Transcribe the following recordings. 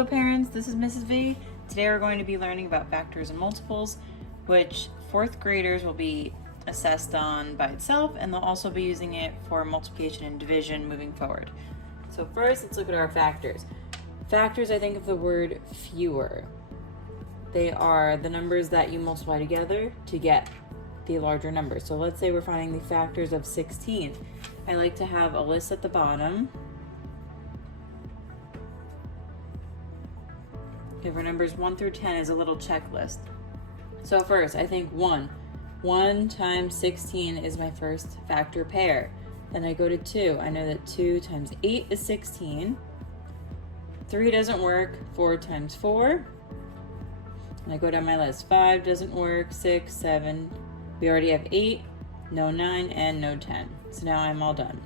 Hello parents, this is Mrs. V. Today we're going to be learning about factors and multiples, which fourth graders will be assessed on by itself, and they'll also be using it for multiplication and division moving forward. So first, let's look at our factors. Factors, I think of the word fewer. They are the numbers that you multiply together to get the larger number. So let's say we're finding the factors of 16. I like to have a list at the bottom. Okay, for numbers 1 through 10 is a little checklist. So first, I think 1. 1 times 16 is my first factor pair. Then I go to 2. I know that 2 times 8 is 16. 3 doesn't work. 4 times 4. And I go down my list. 5 doesn't work. 6, 7. We already have 8, no 9, and no 10. So now I'm all done.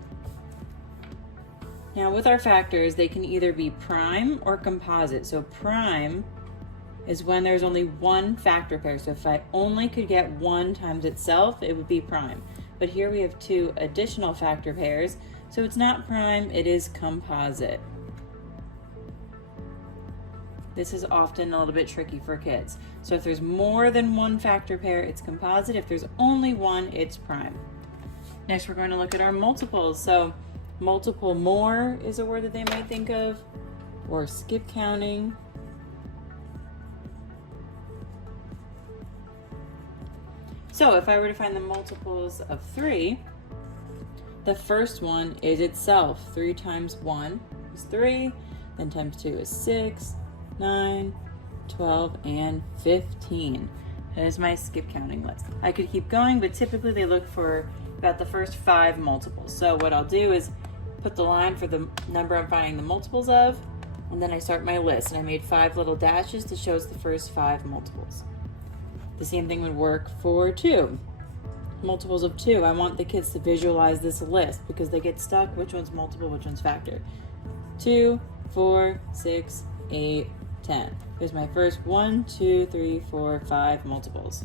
Now with our factors, they can either be prime or composite. So prime is when there's only one factor pair. So if I only could get 1 times itself, it would be prime. But here we have 2 additional factor pairs. So it's not prime, it is composite. This is often a little bit tricky for kids. So if there's more than 1 factor pair, it's composite. If there's only 1, it's prime. Next, we're going to look at our multiples. So multiple more is a word that they might think of, or skip counting. So if I were to find the multiples of 3, the first one is itself. 3 times 1 is 3, then times 2 is 6, 9, 12, and 15. That is my skip counting list. I could keep going, but typically they look for about the first 5 multiples. So what I'll do is put the line for the number I'm finding the multiples of, and then I start my list. And I made 5 little dashes to show us the first 5 multiples. The same thing would work for 2. Multiples of 2. I want the kids to visualize this list because they get stuck. Which one's multiple, which one's factor? 2, 4, 6, 8, 10. Here's my first 1, 2, 3, 4, 5 multiples.